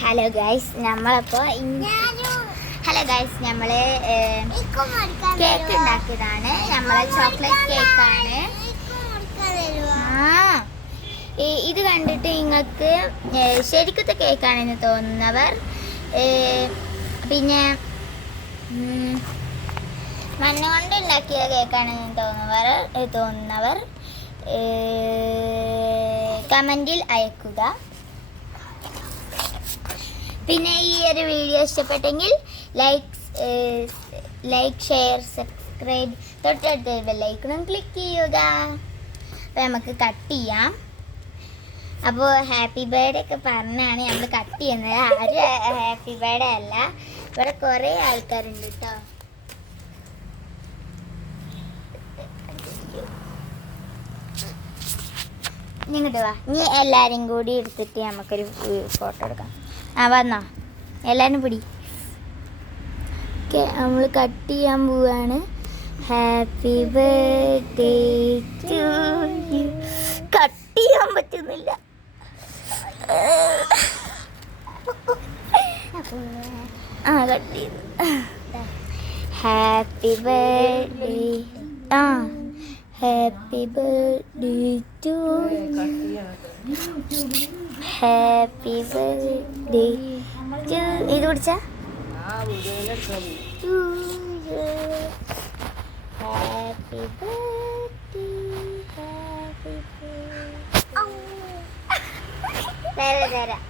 Hello guys, നമ്മളപ്പോൾ നമ്മൾ cake ഉണ്ടാക്കിയതാണ്. നമ്മളെ ചോക്ലേറ്റ് കേക്കാണ്. ഇത് കണ്ടിട്ട് നിങ്ങൾക്ക് ശരിക്കത്തെ കേക്കാണെന്ന് തോന്നുന്നവർ, പിന്നെ മണ്ണ് കൊണ്ട് ഉണ്ടാക്കിയ കേക്കാണെന്ന് തോന്നുന്നവർ കമൻറ്റിൽ അയക്കുക. പിന്നെ ഈ ഒരു വീഡിയോ ഇഷ്ടപ്പെട്ടെങ്കിൽ ലൈക്ക് ഷെയർ സബ്സ്ക്രൈബ് തൊട്ടടുത്ത ബെല്ലൈക്കണും ക്ലിക്ക് ചെയ്യുക. അപ്പോൾ നമുക്ക് കട്ട് ചെയ്യാം. അപ്പോൾ ഹാപ്പി ബർത്ത്ഡേ ഒക്കെ പറഞ്ഞാണ് നമ്മൾ കട്ട് ചെയ്യുന്നത്. ആരും ഹാപ്പി ബർത്ത്ഡേ അല്ല, ഇവിടെ കുറേ ആൾക്കാരുണ്ട് കേട്ടോ. ഇങ്ങോട്ട് വാ, ഇനി എല്ലാവരും കൂടി എടുത്തിട്ട് നമുക്കൊരു ഫോട്ടോ എടുക്കാം. വന്നോ, എല്ലാവരും പിടി. ഓക്കെ, നമ്മൾ കട്ട് ചെയ്യാൻ പോവാണ്. Happy birthday to you. Cut ചെയ്യാൻ പറ്റുന്നില്ല. കട്ട് ചെയ്തു. Happy birthday. Happy birthday to happy birthday to. ഇത് പിടിച്ച ഹാപ്പി ബർത്ത്ഡേ. തരാം